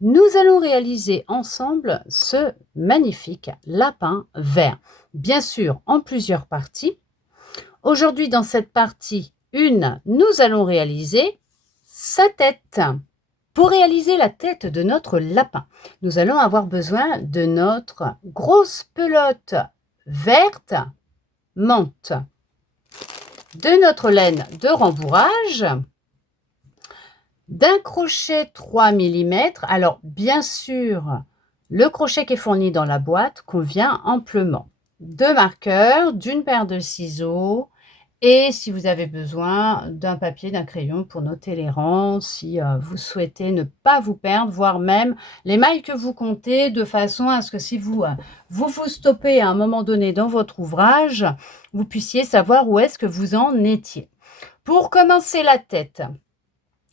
Nous allons réaliser ensemble ce magnifique lapin vert, bien sûr en plusieurs parties. Aujourd'hui, dans cette partie 1, nous allons réaliser sa tête. Pour réaliser la tête de notre lapin, nous allons avoir besoin de notre grosse pelote verte menthe, de notre laine de rembourrage, d'un crochet 3 mm. Alors, bien sûr, le crochet qui est fourni dans la boîte convient amplement. 2 marqueurs, d'une paire de ciseaux et si vous avez besoin d'un papier, d'un crayon pour noter les rangs, si vous souhaitez ne pas vous perdre, voire même les mailles que vous comptez, de façon à ce que si vous vous stoppez à un moment donné dans votre ouvrage, vous puissiez savoir où est-ce que vous en étiez. Pour commencer la tête,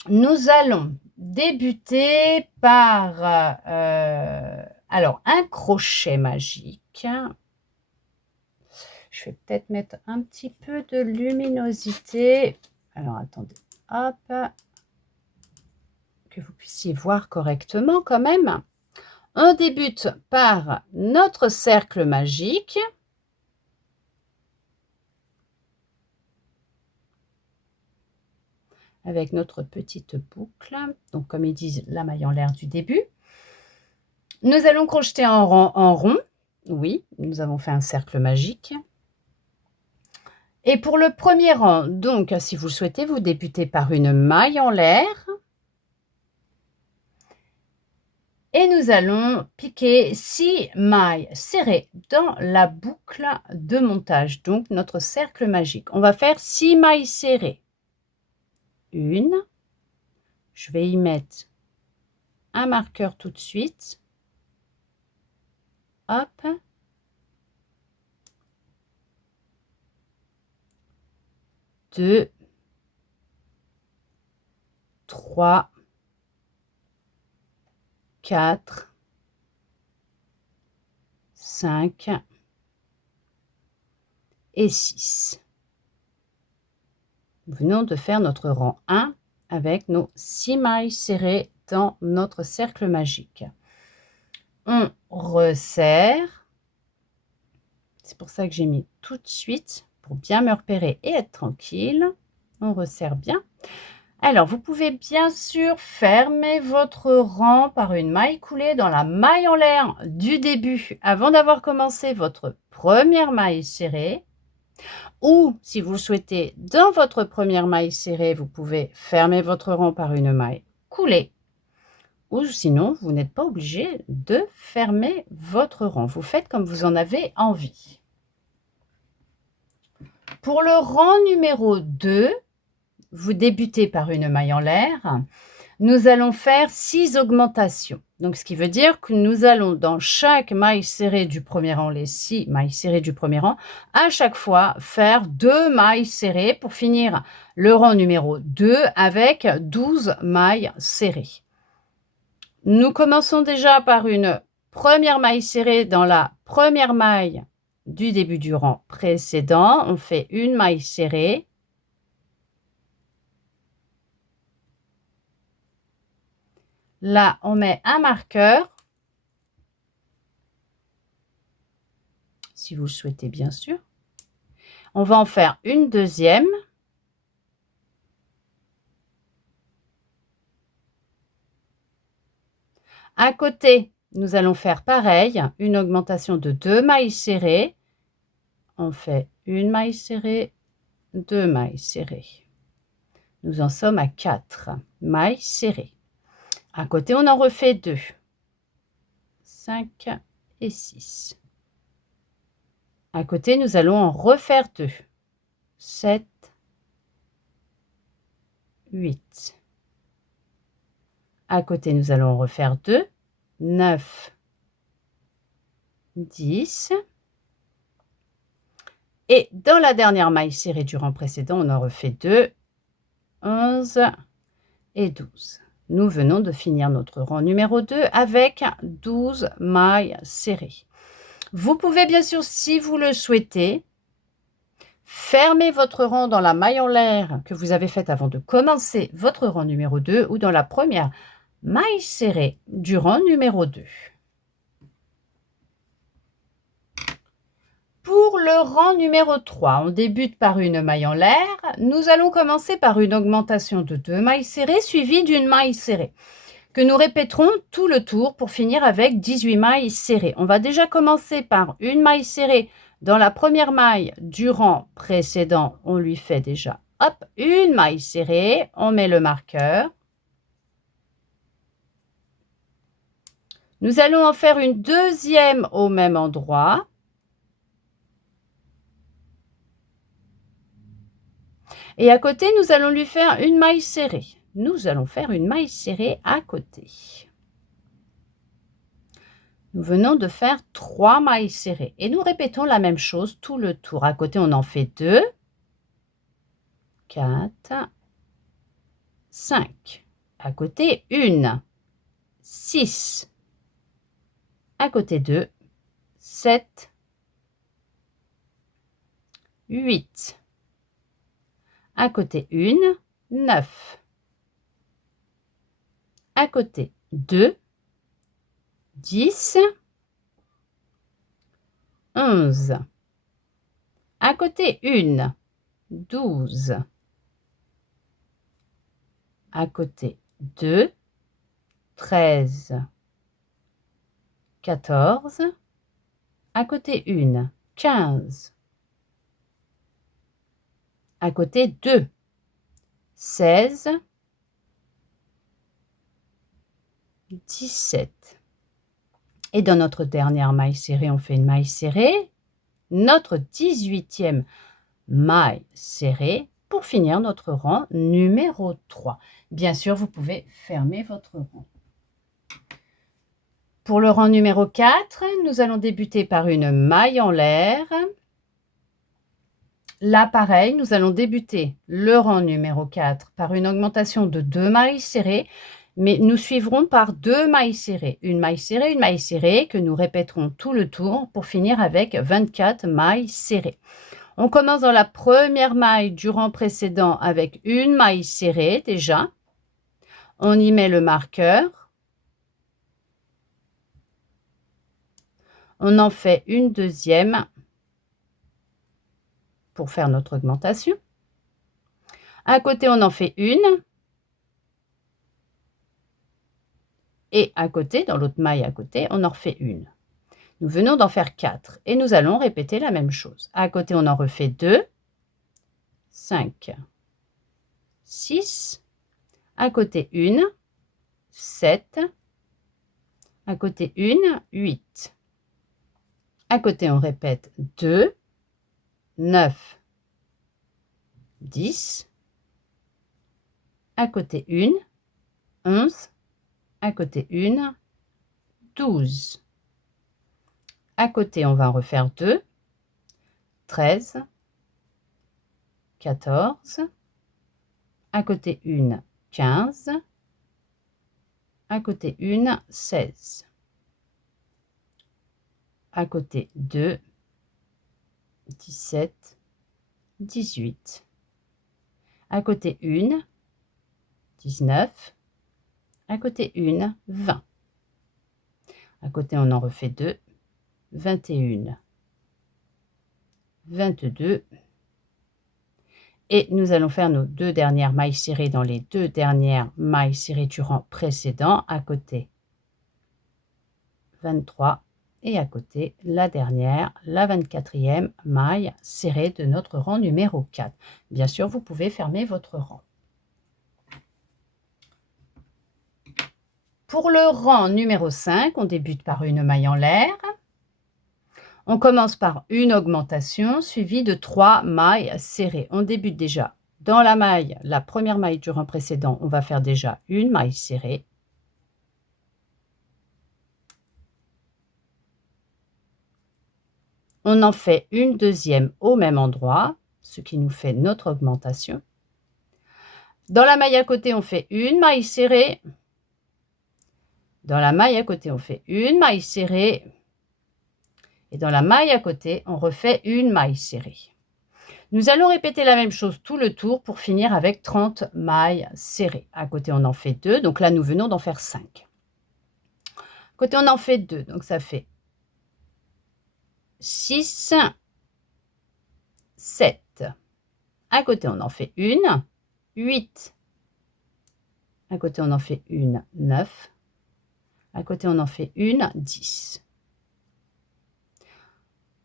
nous allons débuter par alors un crochet magique. Je vais peut-être mettre un petit peu de luminosité. Alors attendez, hop, que vous puissiez voir correctement quand même. On débute par notre cercle magique. Avec notre petite boucle, donc comme ils disent, la maille en l'air du début. Nous allons crocheter en rond. Oui, nous avons fait un cercle magique. Et pour le premier rang, donc si vous le souhaitez, vous débutez par une maille en l'air. Et nous allons piquer 6 mailles serrées dans la boucle de montage, donc notre cercle magique. On va faire 6 mailles serrées. Une, je vais y mettre un marqueur tout de suite. Hop. 2, 3, 4, 5 et 6. Nous venons de faire notre rang 1 avec nos 6 mailles serrées dans notre cercle magique. On resserre. C'est pour ça que j'ai mis tout de suite, pour bien me repérer et être tranquille. On resserre bien. Alors, vous pouvez bien sûr fermer votre rang par une maille coulée dans la maille en l'air du début avant d'avoir commencé votre première maille serrée. Ou, si vous le souhaitez, dans votre première maille serrée, vous pouvez fermer votre rang par une maille coulée. Ou sinon, vous n'êtes pas obligé de fermer votre rang. Vous faites comme vous en avez envie. Pour le rang numéro 2, vous débutez par une maille en l'air. Nous allons faire 6 augmentations. Donc, ce qui veut dire que nous allons, dans chaque maille serrée du premier rang, les 6 mailles serrées du premier rang, à chaque fois faire 2 mailles serrées pour finir le rang numéro 2 avec 12 mailles serrées. Nous commençons déjà par une première maille serrée dans la première maille du début du rang précédent. On fait une maille serrée. Là, on met un marqueur, si vous le souhaitez bien sûr. On va en faire une deuxième. À côté, nous allons faire pareil, une augmentation de 2 mailles serrées. On fait une maille serrée, 2 mailles serrées. Nous en sommes à 4 mailles serrées. À côté, on en refait 2. 5 et 6. À côté, nous allons en refaire 2. 7, 8. À côté, nous allons en refaire 2. 9, 10. Et dans la dernière maille serrée du rang précédent, on en refait 2. 11 et 12. Nous venons de finir notre rang numéro 2 avec 12 mailles serrées. Vous pouvez bien sûr, si vous le souhaitez, fermer votre rang dans la maille en l'air que vous avez faite avant de commencer votre rang numéro 2 ou dans la première mailles serrées du rang numéro 2. Pour le rang numéro 3, on débute par une maille en l'air. Nous allons commencer par une augmentation de 2 mailles serrées suivie d'une maille serrée que nous répéterons tout le tour pour finir avec 18 mailles serrées. On va déjà commencer par une maille serrée dans la première maille du rang précédent. On lui fait déjà hop, une maille serrée, on met le marqueur. Nous allons en faire une deuxième au même endroit. Et à côté, nous allons lui faire une maille serrée. Nous allons faire une maille serrée à côté. Nous venons de faire 3 mailles serrées. Et nous répétons la même chose tout le tour. À côté, on en fait 2, 4, 5. À côté, 1, 6. À côté 2, 7, 8. À côté 1, 9. À côté 2, 10, 11. À côté 1, 12. À côté 2, 13. 14. À côté 1, 15. À côté 2, 16, 17. Et dans notre dernière maille serrée, on fait une maille serrée, notre 18e maille serrée pour finir notre rang numéro 3. Bien sûr, vous pouvez fermer votre rang. Pour le rang numéro 4, nous allons débuter par une maille en l'air. Là, pareil, nous allons débuter le rang numéro 4 par une augmentation de 2 mailles serrées, mais nous suivrons par 2 mailles serrées. Une maille serrée que nous répéterons tout le tour pour finir avec 24 mailles serrées. On commence dans la première maille du rang précédent avec une maille serrée déjà. On y met le marqueur. On en fait une deuxième pour faire notre augmentation. À côté, on en fait une. Et à côté, dans l'autre maille à côté, on en refait une. Nous venons d'en faire 4 et nous allons répéter la même chose. À côté, on en refait 2, 5, 6. À côté, 1, 7. À côté, 1, 8. À côté, on répète 2, 9, 10. À côté 1, 11. À côté 1, 12. À côté, on va en refaire 2, 13, 14. À côté 1, 15. À côté 1, 16. À côté 2, 17, 18. À côté 1, 19. À côté 1, 20. À côté, on en refait 2, 21, 22. Et nous allons faire nos 2 dernières mailles serrées dans les 2 dernières mailles serrées du rang précédent. À côté 23 et à côté la dernière, la 24e maille serrée de notre rang numéro 4. Bien sûr, vous pouvez fermer votre rang. Pour le rang numéro 5, on débute par une maille en l'air. On commence par une augmentation suivie de 3 mailles serrées. On débute déjà dans la première maille du rang précédent. On va faire déjà une maille serrée. On en fait une deuxième au même endroit, ce qui nous fait notre augmentation. Dans la maille à côté, on fait une maille serrée. Dans la maille à côté, on fait une maille serrée. Et dans la maille à côté, on refait une maille serrée. Nous allons répéter la même chose tout le tour pour finir avec 30 mailles serrées. À côté, on en fait 2, donc là, nous venons d'en faire 5. À côté, on en fait 2, donc ça fait 6, 7. À côté, on en fait une, 8. À côté, on en fait une, 9. À côté, on en fait une, 10.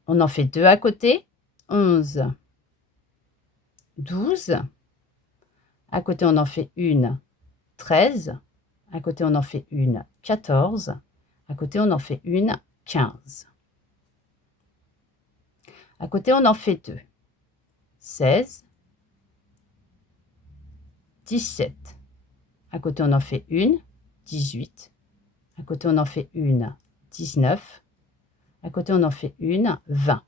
On en fait 2 à côté, 11, 12. À côté, on en fait une, 13. À côté, on en fait une, 14. À côté, on en fait une, 15. À côté, on en fait 2, 16, 17. À côté, on en fait une, 18. À côté, on en fait une, 19. À côté, on en fait une, 20.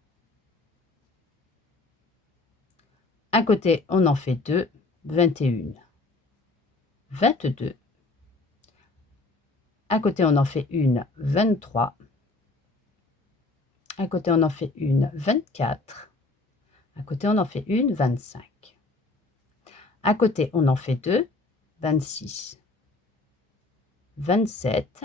À côté, on en fait 2, 21. 22. À côté, on en fait une, 23. À côté, on en fait une, 24. À côté, on en fait une, 25. À côté, on en fait 2, 26. 27.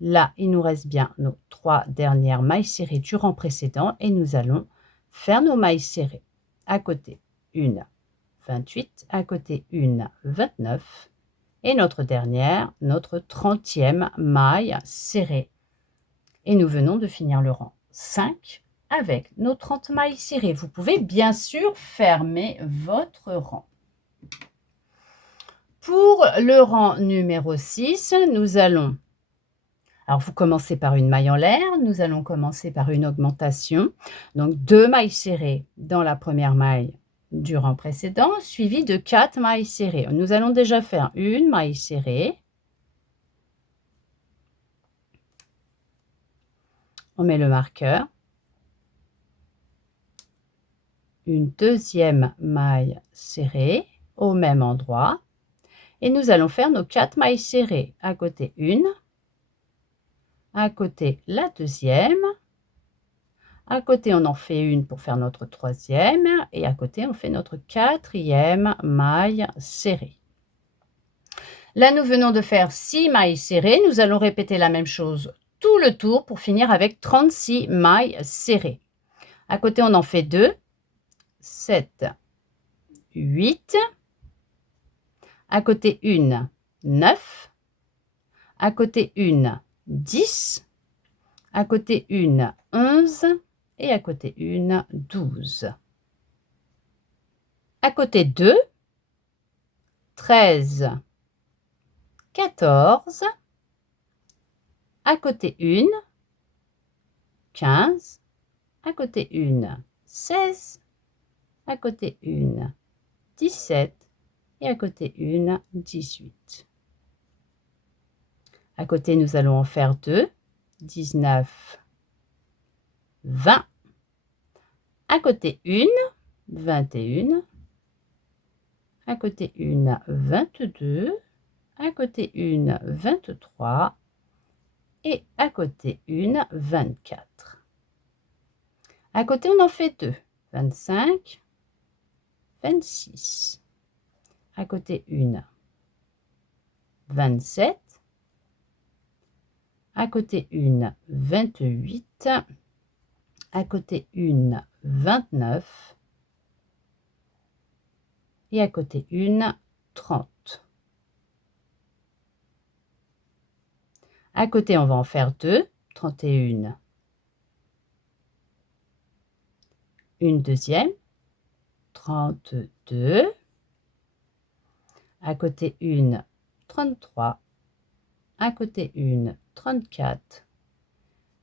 Là, il nous reste bien nos 3 dernières mailles serrées du rang précédent et nous allons faire nos mailles serrées. À côté, une 28, à côté, une 29 et notre dernière, notre 30e maille serrée. Et nous venons de finir le rang 5 avec nos 30 mailles serrées. Vous pouvez bien sûr fermer votre rang. Pour le rang numéro 6, nous allons... Alors, vous commencez par une maille en l'air. Nous allons commencer par une augmentation. Donc, 2 mailles serrées dans la première maille du rang précédent, suivi de 4 mailles serrées. Nous allons déjà faire une maille serrée. On met le marqueur. Une deuxième maille serrée au même endroit. Et nous allons faire nos 4 mailles serrées. À côté, une. À côté, la deuxième. À côté, on en fait une pour faire notre troisième. Et à côté, on fait notre 4e maille serrée. Là, nous venons de faire 6 mailles serrées. Nous allons répéter la même chose tout le tour pour finir avec 36 mailles serrées. À côté, on en fait 2, 7, 8. À côté, une, 9. À côté, une, 10. À côté, une, 11. Et à côté, une, 12. À côté, 2, 13, 14. À côté, une, 15. À côté, une, 16. À côté, une, 17. Et à côté, une, 18. À côté, nous allons en faire 2, 19, 20. À côté, une, 21. À côté, une, 22. À côté, une, 23. Et à côté, une, 24. À côté, on en fait 2, 25, 26. À côté, une, 27. À côté, une, 28. À côté, une, 29. Et à côté, une, 30. À côté, on va en faire 2, 31. Une deuxième, 32. À côté, une, 33. À côté, une, 34.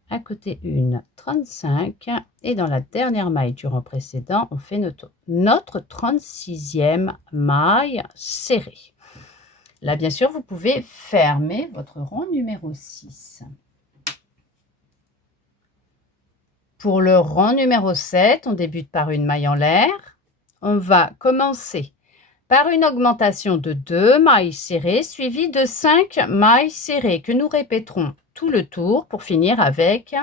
À côté, une, 35. Et dans la dernière maille du rang précédent, on fait notre 36e maille serrée. Là, bien sûr, vous pouvez fermer votre rang numéro 6. Pour le rang numéro 7, on débute par une maille en l'air. On va commencer par une augmentation de 2 mailles serrées suivie de 5 mailles serrées que nous répéterons tout le tour pour finir avec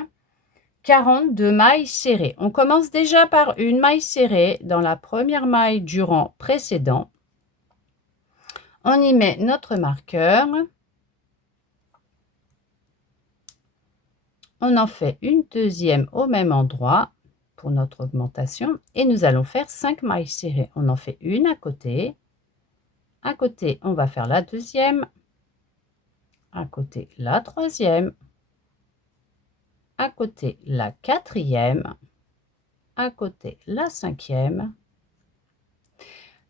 42 mailles serrées. On commence déjà par une maille serrée dans la première maille du rang précédent. On y met notre marqueur. On en fait une deuxième au même endroit pour notre augmentation et nous allons faire 5 mailles serrées. On en fait une à côté. À côté, on va faire la deuxième. À côté, la troisième. À côté, la quatrième. À côté, la cinquième.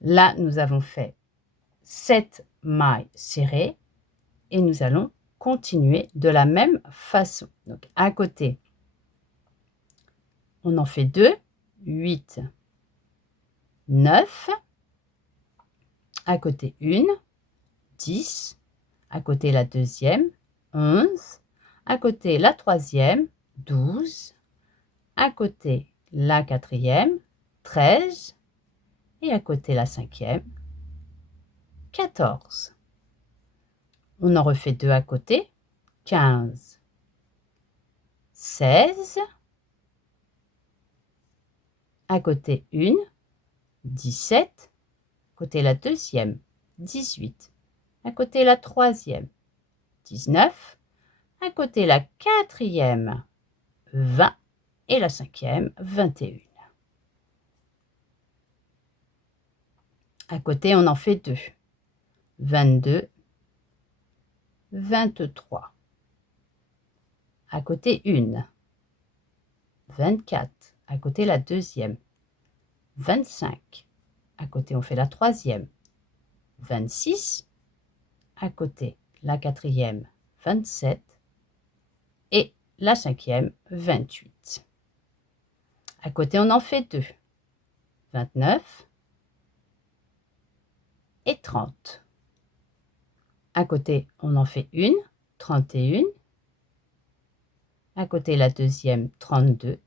Là, nous avons fait 7 mailles serrées et nous allons continuer de la même façon. Donc, à côté, on en fait 2, 8, 9. À côté, 1, 10. À côté, la deuxième, 11. À côté, la troisième, 12. À côté, la quatrième, 13. Et à côté, la cinquième, 14. On en refait 2 à côté, 15, 16. À côté, 1, 17. À côté, la deuxième, 18. À côté, la troisième, 19. À côté, la quatrième, 20. Et la cinquième, 21. À côté, on en fait 2. 22, 23. À côté, 1. 24. À côté, la deuxième. 25. À côté, on fait la troisième. 26. À côté, la quatrième. 27. Et la cinquième, 28. À côté, on en fait 2. 29 et 30. À côté, on en fait 1, 31. À côté, la deuxième, 32.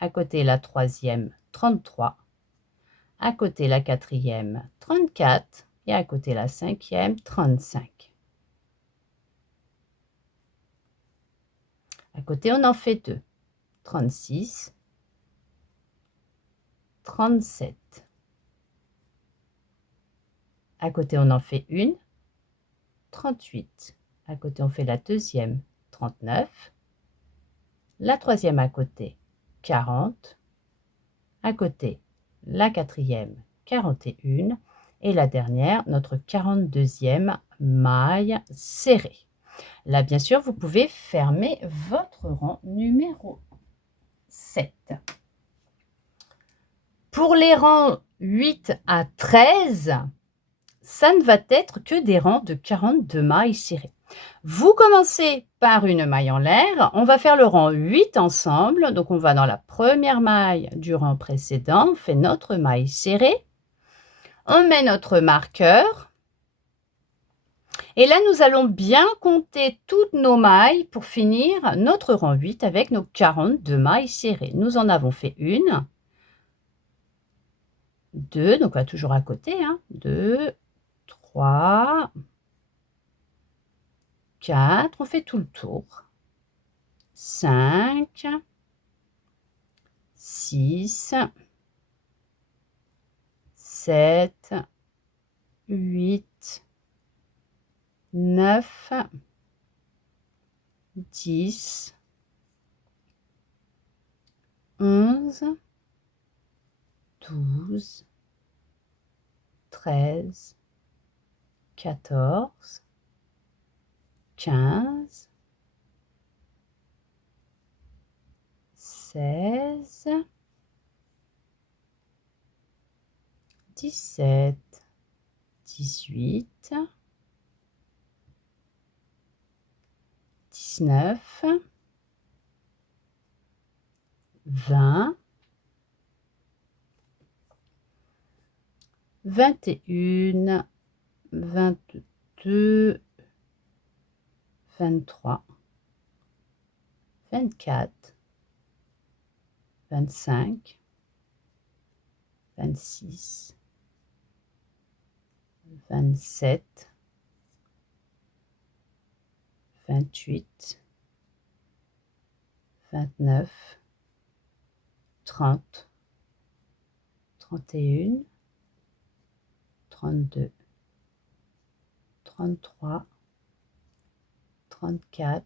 À côté, la troisième, 33. À côté, la quatrième, 34. Et à côté, la cinquième, 35. À côté, on en fait 2. 36. 37. À côté, on en fait 1. 38. À côté, on fait la deuxième, 39. La troisième à côté, 40. À côté, la quatrième, 41. Et la dernière, notre 42e maille serrée. Là, bien sûr, vous pouvez fermer votre rang numéro 7. Pour les rangs 8 à 13, ça ne va être que des rangs de 42 mailles serrées. Vous commencez par une maille en l'air. On va faire le rang 8 ensemble. Donc, on va dans la première maille du rang précédent. On fait notre maille serrée. On met notre marqueur. Et là, nous allons bien compter toutes nos mailles pour finir notre rang 8 avec nos 42 mailles serrées. Nous en avons fait 1, 2, donc on va toujours à côté, 2, 3, 4, on fait tout le tour, 5, 6, 7, 8, 9, 10, 11, 12, 13, 14, 15, 16, 17, 18, 19, 20, 21, 22, 23, 24, 25, 26, 27, 28, 29, 30, 31, 32, 33, 34,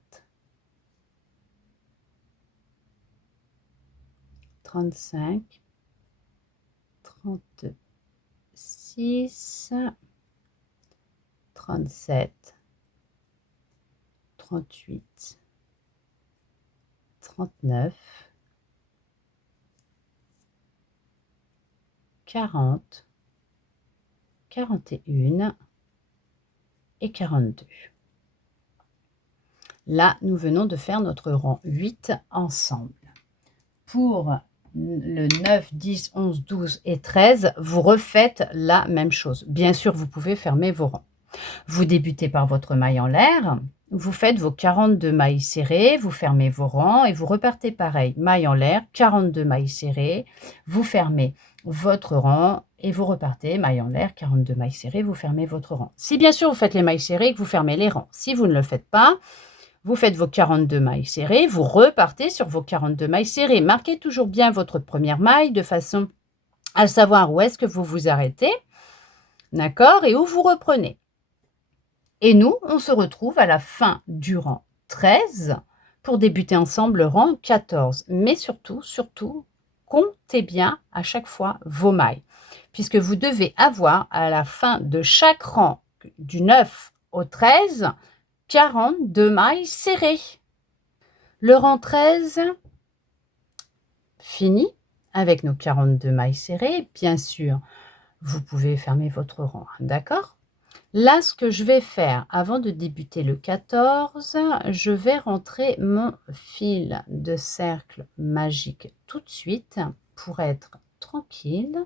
35, 36, 37, 38, 39, 40, 41 et 42. Là, nous venons de faire notre rang 8 ensemble. Pour le 9, 10, 11, 12 et 13, vous refaites la même chose. Bien sûr, vous pouvez fermer vos rangs. Vous débutez par votre maille en l'air, vous faites vos 42 mailles serrées, vous fermez vos rangs et vous repartez pareil. Maille en l'air, 42 mailles serrées, vous fermez votre rang et vous repartez, maille en l'air, 42 mailles serrées, vous fermez votre rang. Si bien sûr vous faites les mailles serrées et que vous fermez les rangs, si vous ne le faites pas, vous faites vos 42 mailles serrées, vous repartez sur vos 42 mailles serrées. Marquez toujours bien votre première maille de façon à savoir où est-ce que vous vous arrêtez, d'accord, et où vous reprenez. Et nous, on se retrouve à la fin du rang 13 pour débuter ensemble le rang 14. Mais surtout, comptez bien à chaque fois vos mailles, puisque vous devez avoir à la fin de chaque rang du 9 au 13, 42 mailles serrées. Le rang 13 fini avec nos 42 mailles serrées. Bien sûr, vous pouvez fermer votre rang, d'accord ? Là, ce que je vais faire avant de débuter le 14, je vais rentrer mon fil de cercle magique tout de suite pour être tranquille.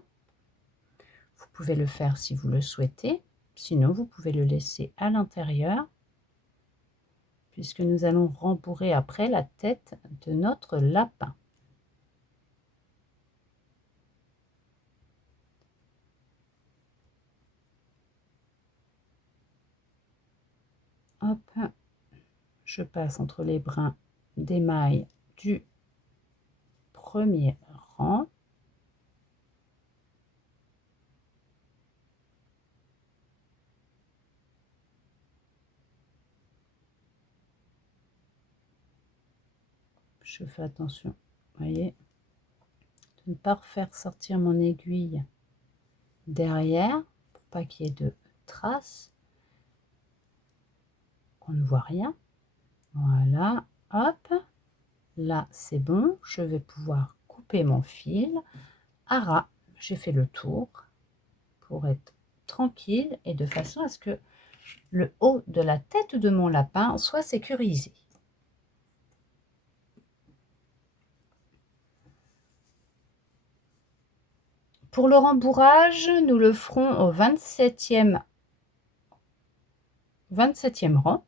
Vous pouvez le faire si vous le souhaitez, sinon vous pouvez le laisser à l'intérieur puisque nous allons rembourrer après la tête de notre lapin. Hop, je passe entre les brins des mailles du premier rang. Je fais attention, voyez, de ne pas faire sortir mon aiguille derrière pour pas qu'il y ait de traces, qu'on ne voit rien. Voilà, hop, là c'est bon, je vais pouvoir couper mon fil. À ras, j'ai fait le tour pour être tranquille et de façon à ce que le haut de la tête de mon lapin soit sécurisé. Pour le rembourrage, nous le ferons au 27e rang,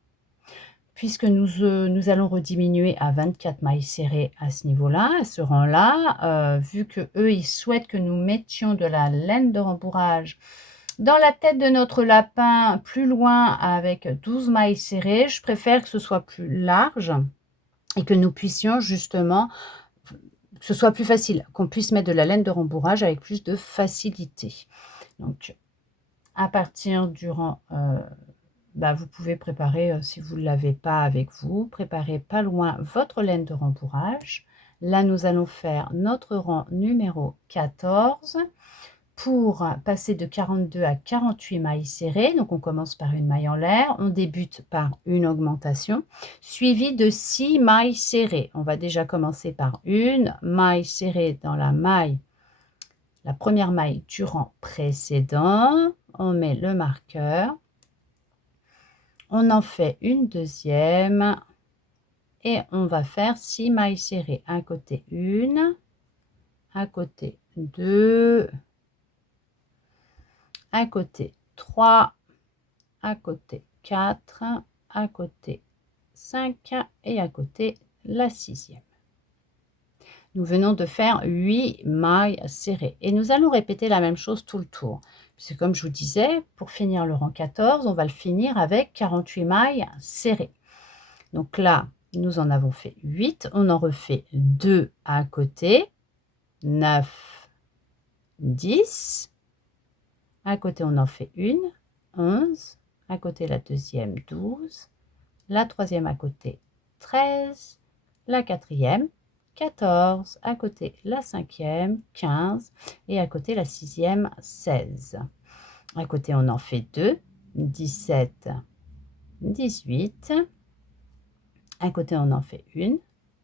puisque nous allons rediminuer à 24 mailles serrées à ce niveau-là, à ce rang-là, vu que eux ils souhaitent que nous mettions de la laine de rembourrage dans la tête de notre lapin plus loin avec 12 mailles serrées, je préfère que ce soit plus large et que nous puissions justement, que ce soit plus facile, qu'on puisse mettre de la laine de rembourrage avec plus de facilité. Donc, à partir du rang, vous pouvez préparer, si vous ne l'avez pas avec vous, préparez pas loin votre laine de rembourrage. Là, nous allons faire notre rang numéro 14 pour passer de 42 à 48 mailles serrées. Donc, on commence par une maille en l'air. On débute par une augmentation, suivie de 6 mailles serrées. On va déjà commencer par une maille serrée dans la première maille du rang précédent. On met le marqueur. On en fait une deuxième. Et on va faire 6 mailles serrées. À côté 1, à côté 2, à côté 3, à côté 4, à côté 5 et à côté la 6e. Nous venons de faire 8 mailles serrées et nous allons répéter la même chose tout le tour. Puisque comme je vous disais, pour finir le rang 14, on va le finir avec 48 mailles serrées. Donc là, nous en avons fait 8, on en refait 2 à côté. 9, 10. À côté, on en fait une, 11. À côté, la deuxième, 12. La troisième à côté, 13. La quatrième, 14. À côté, la cinquième, 15. Et à côté, la sixième, 16. À côté, on en fait 2, 17, 18. À côté, on en fait une,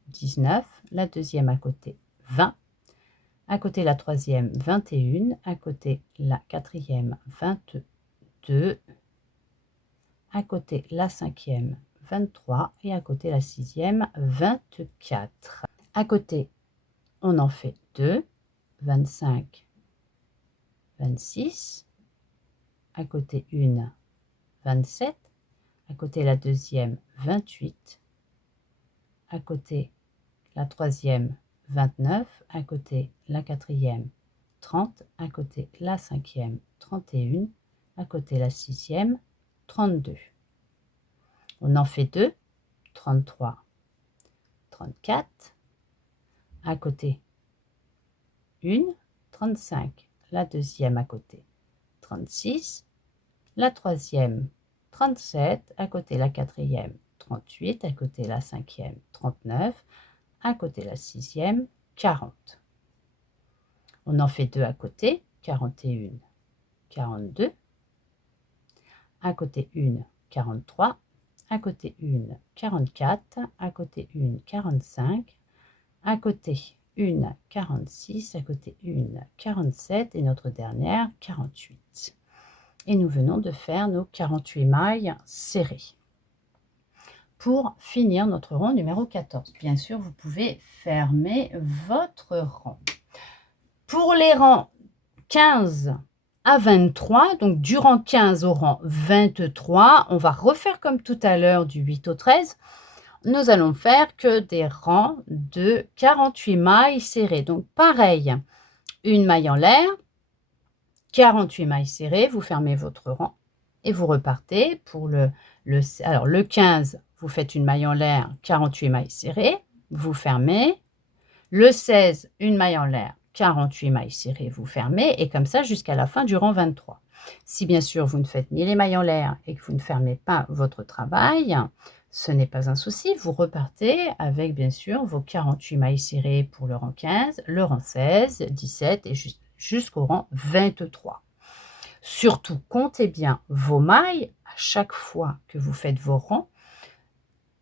19. La deuxième à côté, 20. À côté, la troisième, 21. À côté, la quatrième, 22. À côté, la cinquième, 23. Et à côté, la sixième, 24. À côté, on en fait 2, 25, 26. À côté, une, 27. À côté, la deuxième, 28. À côté, la troisième, 29. À côté, la quatrième, 30. À côté, la cinquième, 31. À côté, la sixième, 32. On en fait 2, 33, 34. À côté, une, 35. La deuxième à côté, 36. La troisième, 37. À côté, la quatrième, 38. À côté, la cinquième, 39. À côté, la sixième, 40. On en fait 2 à côté, 41, 42. À côté, une, 43. À côté, une, 44. À côté, une, 45. À côté, une, 46. À côté, une, 47. Et notre dernière, 48. Et nous venons de faire nos 48 mailles serrées. Pour finir notre rang numéro 14, bien sûr, vous pouvez fermer votre rang. Pour les rangs 15 à 23, donc du rang 15 au rang 23, on va refaire comme tout à l'heure du 8 au 13. Nous allons faire que des rangs de 48 mailles serrées. Donc pareil, une maille en l'air, 48 mailles serrées, vous fermez votre rang et vous repartez pour le 15, vous faites une maille en l'air, 48 mailles serrées, vous fermez. Le 16, une maille en l'air, 48 mailles serrées, vous fermez, et comme ça jusqu'à la fin du rang 23. Si bien sûr vous ne faites ni les mailles en l'air et que vous ne fermez pas votre travail, ce n'est pas un souci, vous repartez avec bien sûr vos 48 mailles serrées pour le rang 15, le rang 16, 17 et jusqu'au rang 23. Surtout, comptez bien vos mailles à chaque fois que vous faites vos rangs,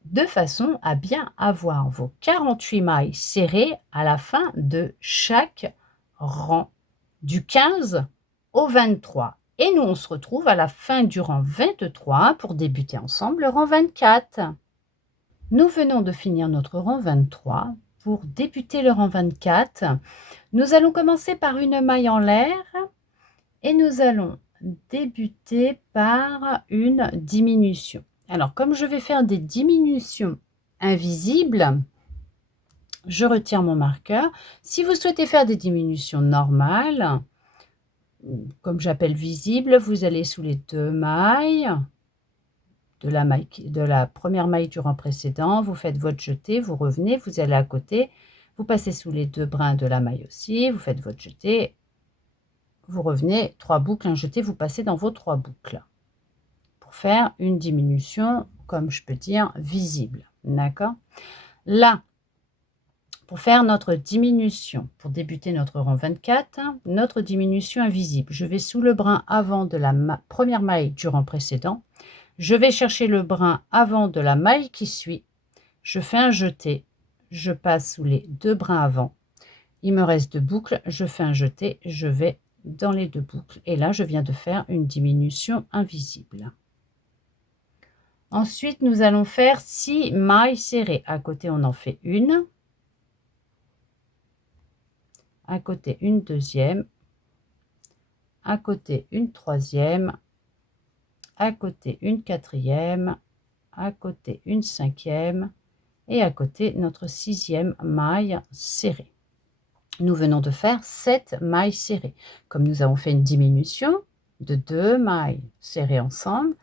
de façon à bien avoir vos 48 mailles serrées à la fin de chaque rang, du 15 au 23. Et nous, on se retrouve à la fin du rang 23 pour débuter ensemble le rang 24. Nous venons de finir notre rang 23. Pour débuter le rang 24, nous allons commencer par une maille en l'air et nous allons débuter par une diminution. Alors, comme je vais faire des diminutions invisibles, je retire mon marqueur. Si vous souhaitez faire des diminutions normales, comme j'appelle visibles, vous allez sous les deux mailles de la première maille du rang précédent, vous faites votre jeté, vous revenez, vous allez à côté, vous passez sous les deux brins de la maille aussi, vous faites votre jeté, vous revenez, 3 boucles, un jeté, vous passez dans vos 3 boucles pour faire une diminution, comme je peux dire, visible. D'accord? Là, pour faire notre diminution, pour débuter notre rang 24, notre diminution invisible, je vais sous le brin avant de la première maille du rang précédent, je vais chercher le brin avant de la maille qui suit, je fais un jeté, je passe sous les deux brins avant, il me reste 2 boucles, je fais un jeté, je vais dans les 2 boucles et là je viens de faire une diminution invisible. Ensuite, nous allons faire 6 mailles serrées. À côté, on en fait une. À côté, une deuxième. À côté, une troisième. À côté, une quatrième. À côté, une cinquième. Et à côté, notre 6e maille serrée. Nous venons de faire 7 mailles serrées. Comme nous avons fait une diminution de 2 mailles serrées ensemble,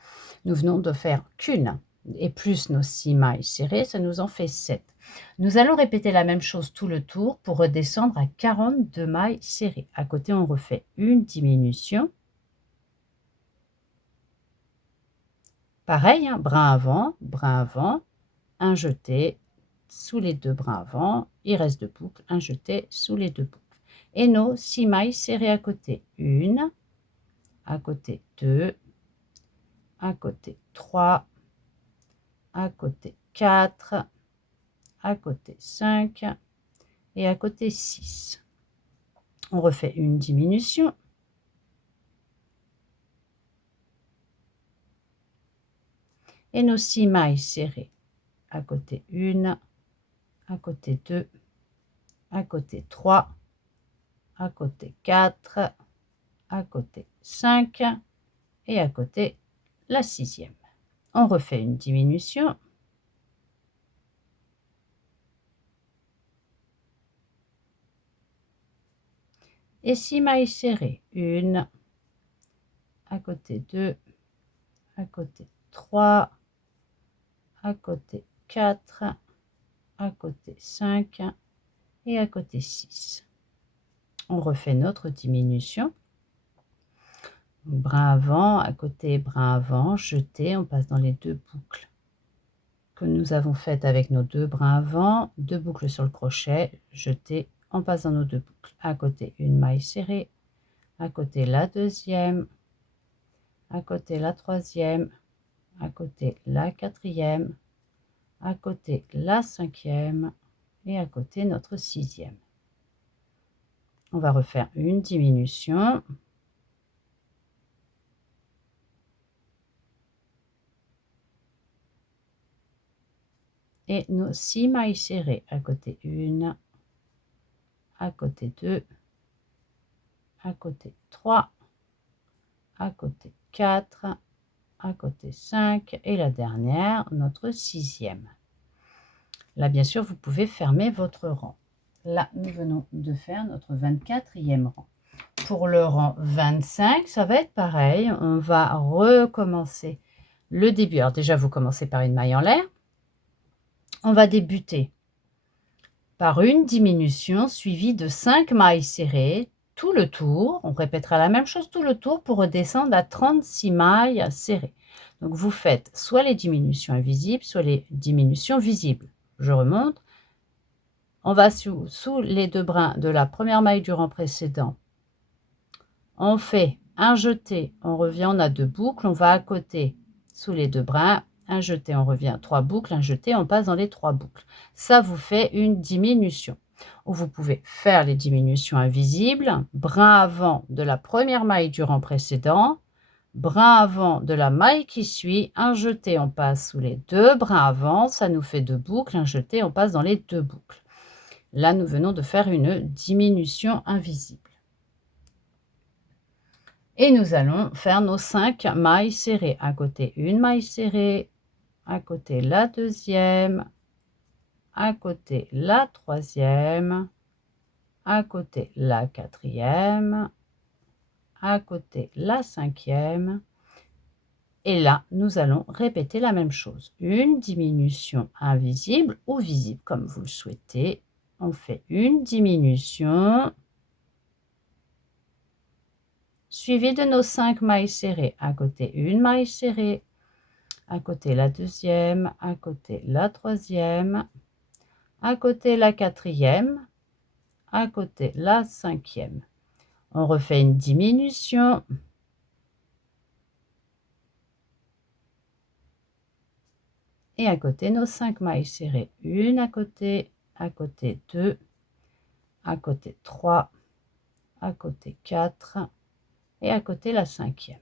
nous venons de faire qu'une. et plus nos 6 mailles serrées, ça nous en fait 7. Nous allons répéter la même chose tout le tour pour redescendre à 42 mailles serrées. À côté, on refait une diminution. Pareil, hein, brin avant, un jeté sous les 2 brins avant, il reste 2 boucles, un jeté sous les 2 boucles. Et nos 6 mailles serrées à côté. 1, à côté 2, à côté 3, à côté 4, à côté 5 et à côté 6. On refait une diminution. Et nos 6 mailles serrées à côté 1, à côté 2, à côté 3, à côté 4, à côté 5 et à côté la 6e. On refait une diminution. Et 6 mailles serrées. 1, à côté 2, à côté 3, à côté 4, à côté 5 et à côté 6. On refait notre diminution. Brin avant, à côté, brin avant, jeté, on passe dans les 2 boucles que nous avons faites avec nos 2 brins avant, 2 boucles sur le crochet, jeté, on passe dans nos 2 boucles. À côté, une maille serrée, à côté la 2e, à côté la 3e, à côté la 4e, à côté la 5e et à côté notre 6e. On va refaire une diminution. Et nos 6 mailles serrées à côté 1, à côté 2, à côté 3, à côté 4, à côté 5 et la dernière, notre 6e. Là, bien sûr, vous pouvez fermer votre rang. Là, nous venons de faire notre 24e rang. Pour le rang 25, ça va être pareil. On va recommencer le début. Alors déjà, vous commencez par une maille en l'air. On va débuter par une diminution suivie de 5 mailles serrées tout le tour. On répétera la même chose tout le tour pour redescendre à 36 mailles serrées. Donc, vous faites soit les diminutions invisibles, soit les diminutions visibles. Je remonte. On va sous les 2 brins de la première maille du rang précédent. On fait un jeté, on revient, on a 2 boucles, on va à côté sous les 2 brins, un jeté, on revient, 3 boucles, un jeté, on passe dans les 3 boucles. Ça vous fait une diminution. Ou vous pouvez faire les diminutions invisibles, brin avant de la première maille du rang précédent, brin avant de la maille qui suit, un jeté, on passe sous les 2 brins avant, ça nous fait 2 boucles, un jeté, on passe dans les 2 boucles. Là, nous venons de faire une diminution invisible. Et nous allons faire nos 5 mailles serrées. À côté, une maille serrée, à côté la 2e, à côté la 3e, à côté la 4e, à côté la 5e. Et là, nous allons répéter la même chose. Une diminution invisible ou visible, comme vous le souhaitez. On fait une diminution suivie de nos 5 mailles serrées. À côté, une maille serrée, à côté la 2e, à côté la 3e, à côté la 4e, à côté la 5e. On refait une diminution. Et à côté, nos 5 mailles serrées. Une à côté 2, à côté 3, à côté 4 et à côté la 5e.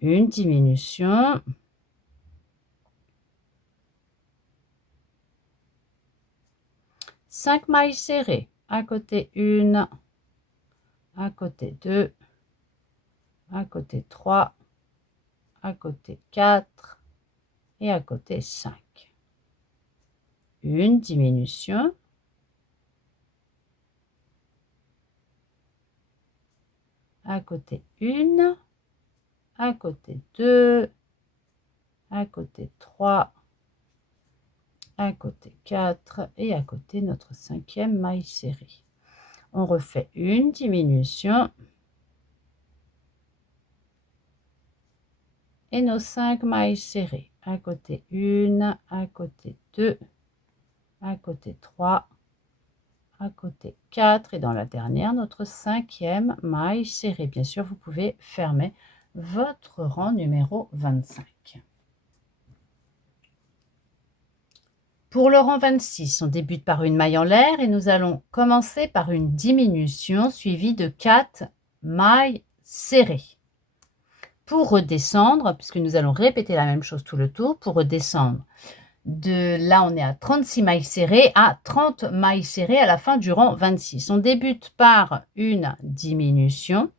Une diminution. Cinq mailles serrées. À côté 1, à côté 2, à côté 3, à côté 4 et à côté 5. Une diminution. À côté 1, à côté 2, à côté 3, à côté 4 et à côté notre 5e maille serrée. On refait une diminution et nos 5 mailles serrées. À côté 1, à côté 2, à côté 3, à côté 4 et dans la dernière, notre 5e maille serrée. Bien sûr, vous pouvez fermer votre rang numéro 25. Pour le rang 26, on débute par une maille en l'air et nous allons commencer par une diminution suivie de 4 mailles serrées. Pour redescendre, puisque nous allons répéter la même chose tout le tour, pour redescendre de là, on est à 36 mailles serrées à 30 mailles serrées à la fin du rang 26. On débute par une diminution.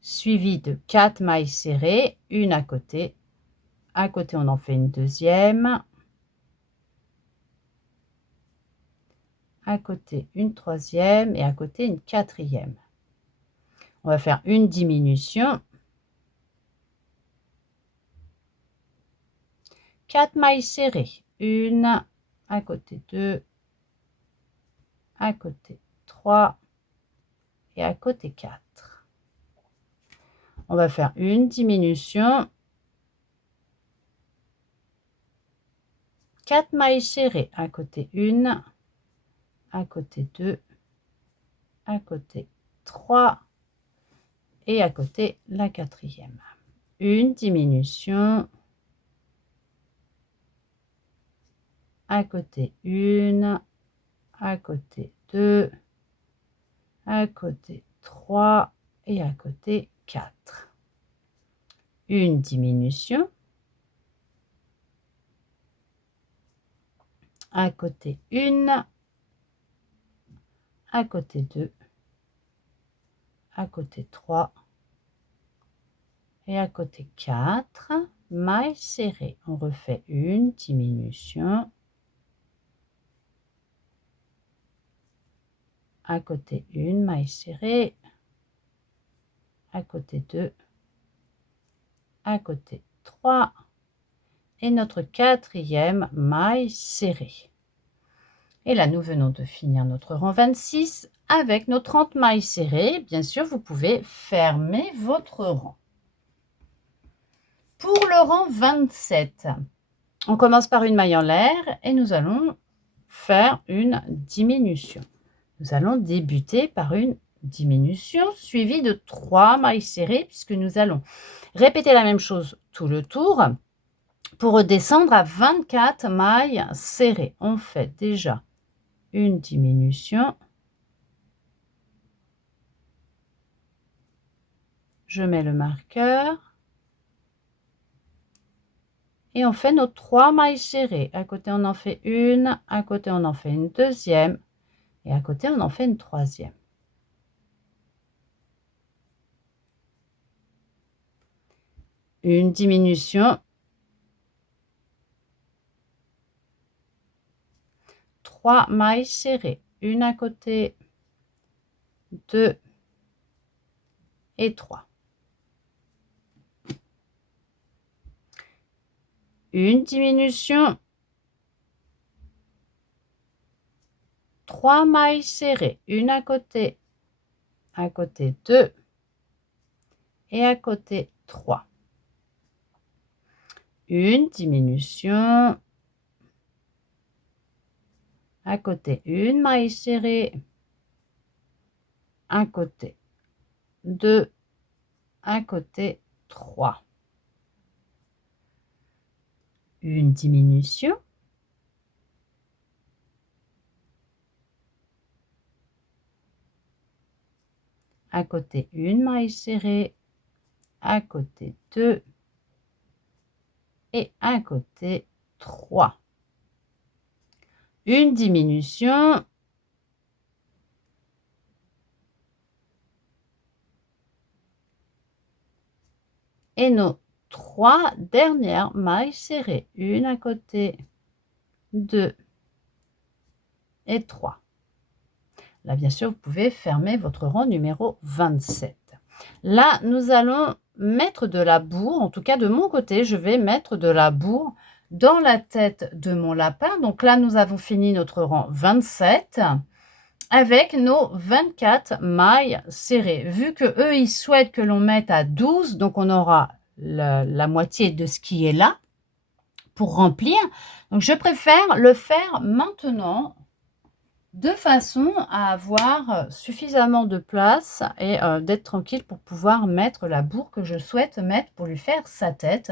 Suivie de 4 mailles serrées, une à côté. À côté, on en fait une deuxième. À côté, une troisième et à côté, une quatrième. On va faire une diminution. 4 mailles serrées, une, à côté 2, à côté 3 et à côté 4. On va faire une diminution. 4 mailles serrées, à côté 1, à côté 2, à côté 3 et à côté la quatrième. Une diminution. À côté 1, à côté 2, à côté 3 et à côté 4. Une diminution. À côté 1, à côté 2, à côté 3 et à côté 4. Mailles serrées. On refait une diminution. À côté 1 maille serrée, à côté 2, à côté 3 et notre quatrième maille serrée. Et là, nous venons de finir notre rang 26 avec nos 30 mailles serrées. Bien sûr, vous pouvez fermer votre rang. Pour le rang 27, on commence par une maille en l'air et nous allons faire une diminution. Nous allons débuter par une diminution suivie de 3 mailles serrées puisque nous allons répéter la même chose tout le tour pour redescendre à 24 mailles serrées. On fait déjà une diminution. Je mets le marqueur et on fait nos 3 mailles serrées. À côté, on en fait une, à côté, on en fait une deuxième et à côté, on en fait une troisième. Une diminution. 3 mailles serrées, une à côté, 2 et 3. Une diminution. 3 mailles serrées, une à côté 2 et à côté 3. Une diminution. À côté, une maille serrée. À côté 2, à côté 3. Une diminution. À côté, une maille serrée. À côté 2 et à côté 3. Une diminution. Et nos 3 dernières mailles serrées, une à côté, 2 et 3. Là, bien sûr, vous pouvez fermer votre rang numéro 27. Là, nous allons mettre de la bourre. En tout cas, de mon côté, je vais mettre de la bourre dans la tête de mon lapin. Donc là, nous avons fini notre rang 27 avec nos 24 mailles serrées. Vu que eux, ils souhaitent que l'on mette à 12, donc on aura la moitié de ce qui est là pour remplir. Donc, je préfère le faire maintenant de façon à avoir suffisamment de place et d'être tranquille pour pouvoir mettre la bourre que je souhaite mettre pour lui faire sa tête.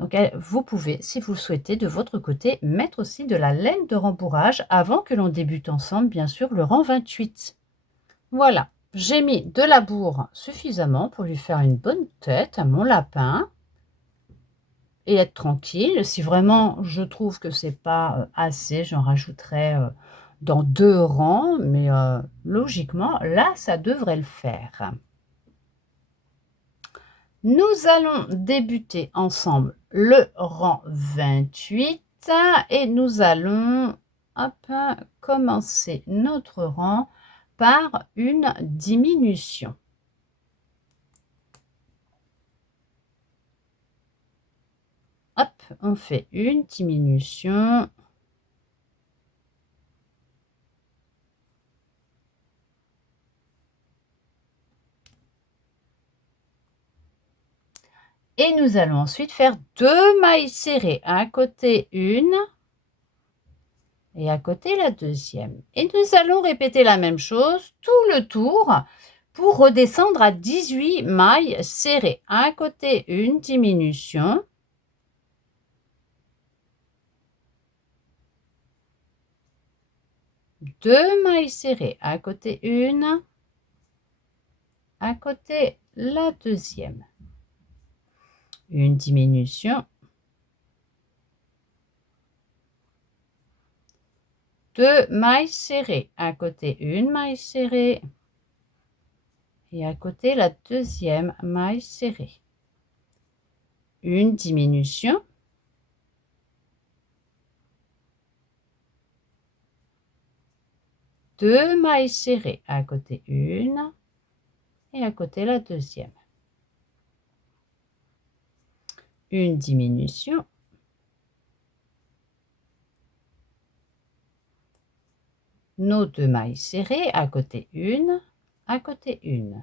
Donc, vous pouvez, si vous le souhaitez, de votre côté, mettre aussi de la laine de rembourrage avant que l'on débute ensemble, bien sûr, le rang 28. Voilà, j'ai mis de la bourre suffisamment pour lui faire une bonne tête à mon lapin et être tranquille. Si vraiment je trouve que c'est pas assez, j'en rajouterai dans 2 rangs, mais logiquement, là, ça devrait le faire. Nous allons débuter ensemble le rang 28 et nous allons commencer notre rang par une diminution. Hop, on fait une diminution. Et nous allons ensuite faire 2 mailles serrées, à côté une et à côté la deuxième. Et nous allons répéter la même chose tout le tour pour redescendre à 18 mailles serrées. À côté une diminution. Deux mailles serrées, à côté une, à côté la deuxième. Une diminution. 2 mailles serrées, à côté une maille serrée et à côté la deuxième maille serrée. Une diminution. 2 mailles serrées, à côté une et à côté la deuxième. Une diminution. Nos 2 mailles serrées, à côté une, à côté une.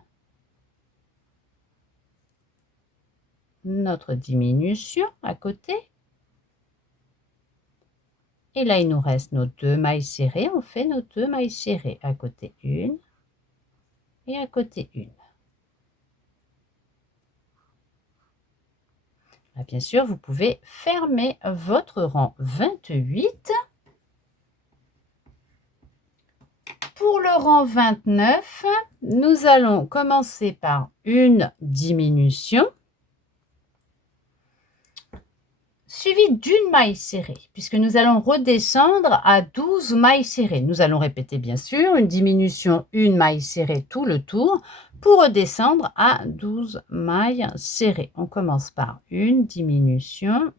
Notre diminution à côté. Et là, il nous reste nos 2 mailles serrées. On fait nos 2 mailles serrées, à côté une et à côté une. Là, bien sûr, vous pouvez fermer votre rang 28. Pour le rang 29, nous allons commencer par une diminution suivie d'une maille serrée, puisque nous allons redescendre à 12 mailles serrées. Nous allons répéter bien sûr une diminution, une maille serrée tout le tour pour redescendre à 12 mailles serrées. On commence par une diminution.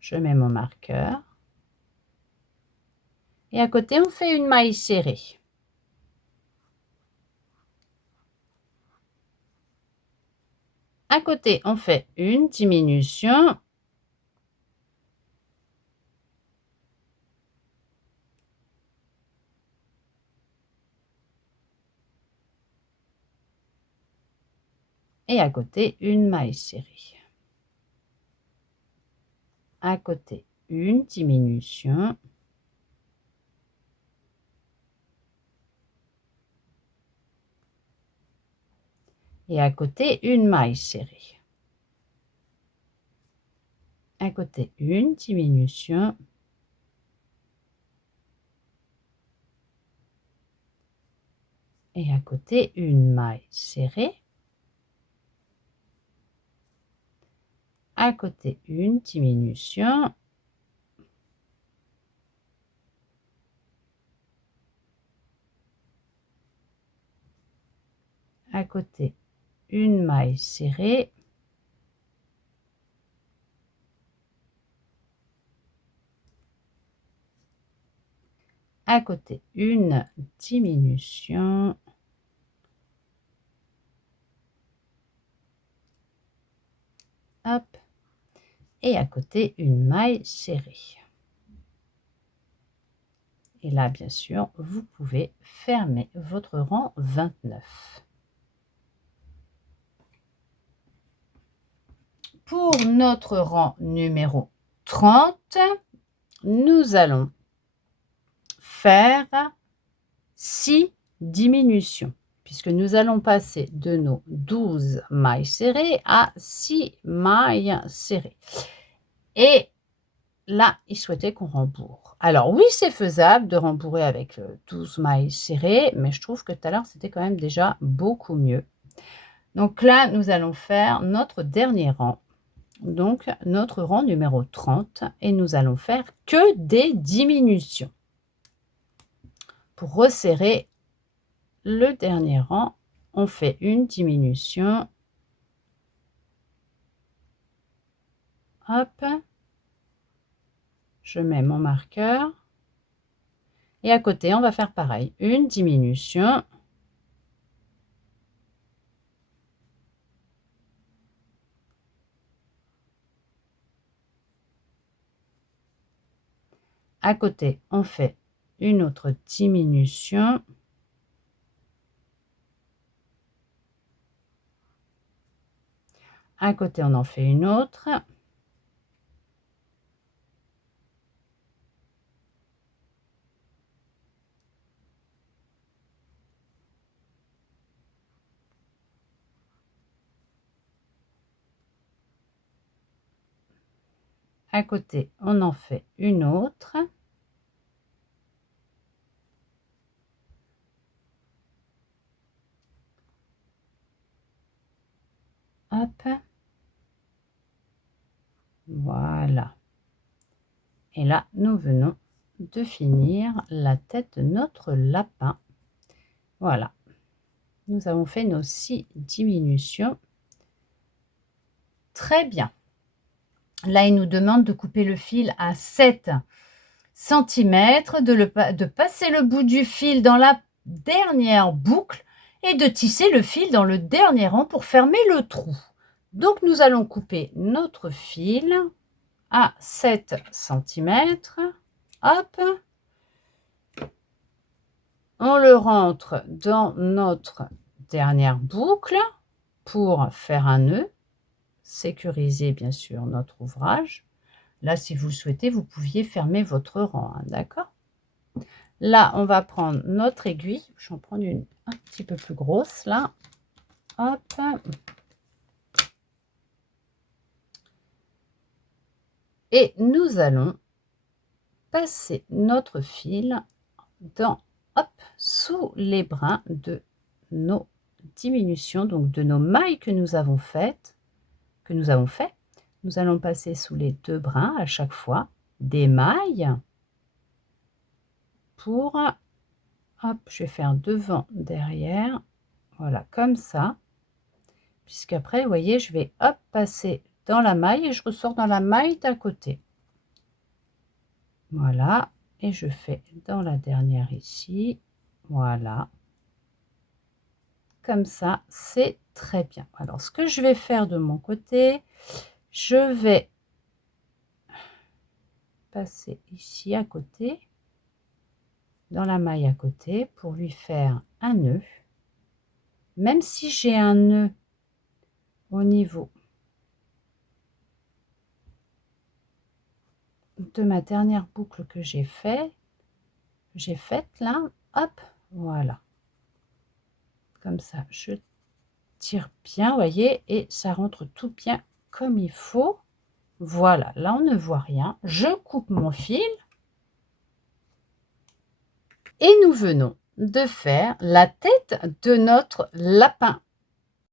Je mets mon marqueur. Et à côté, on fait une maille serrée. À côté, on fait une diminution. Et à côté, une maille serrée. À côté, une diminution. Et à côté, une maille serrée. À côté, une diminution. Et à côté, une maille serrée. À côté, une diminution. À côté, une maille serrée. à côté une diminution. Hop. Et à côté une maille serrée. Et là, bien sûr, vous pouvez fermer votre rang 29. Pour notre rang numéro 30, nous allons faire 6 diminutions, puisque nous allons passer de nos 12 mailles serrées à 6 mailles serrées. Et là, il souhaitait qu'on rembourre. Alors oui, c'est faisable de rembourrer avec 12 mailles serrées, mais je trouve que tout à l'heure, c'était quand même déjà beaucoup mieux. Donc là, nous allons faire notre dernier rang. Donc notre rang numéro 30, et nous allons faire que des diminutions. Pour resserrer le dernier rang, on fait une diminution. Hop. Je mets mon marqueur. Et à côté, on va faire pareil. Une diminution. À côté, on fait une autre diminution. À côté, on en fait une autre. À côté, on en fait une autre. Hop. Voilà. Et là, nous venons de finir la tête de notre lapin. Voilà. Nous avons fait nos 6 diminutions. Très bien. Là, il nous demande de couper le fil à 7 cm, de passer le bout du fil dans la dernière boucle et de tisser le fil dans le dernier rang pour fermer le trou. Donc, nous allons couper notre fil à 7 cm. Hop. On le rentre dans notre dernière boucle pour faire un nœud. Sécuriser bien sûr notre ouvrage. Là, si vous le souhaitez, vous pouviez fermer votre rang, hein, d'accord? Là, on va prendre notre aiguille. Je vais en prendre une un petit peu plus grosse, là. Hop. Et nous allons passer notre fil dans, hop, sous les brins de nos diminutions, donc de nos mailles que nous avons faites, Nous allons passer sous les 2 brins à chaque fois des mailles pour, hop, je vais faire devant, derrière, voilà, comme ça, puisqu'après, vous voyez, je vais, hop, passer dans la maille et je ressors dans la maille d'à côté. Voilà, et je fais dans la dernière ici, voilà. Comme ça, c'est très bien. Alors, ce que je vais faire de mon côté, je vais passer ici à côté, dans la maille à côté, pour lui faire un nœud. Même si j'ai un nœud au niveau de ma dernière boucle que j'ai faite là, hop, voilà. Comme ça, je tire bien, vous voyez, et ça rentre tout bien comme il faut. Voilà, là on ne voit rien. Je coupe mon fil. Et nous venons de faire la tête de notre lapin.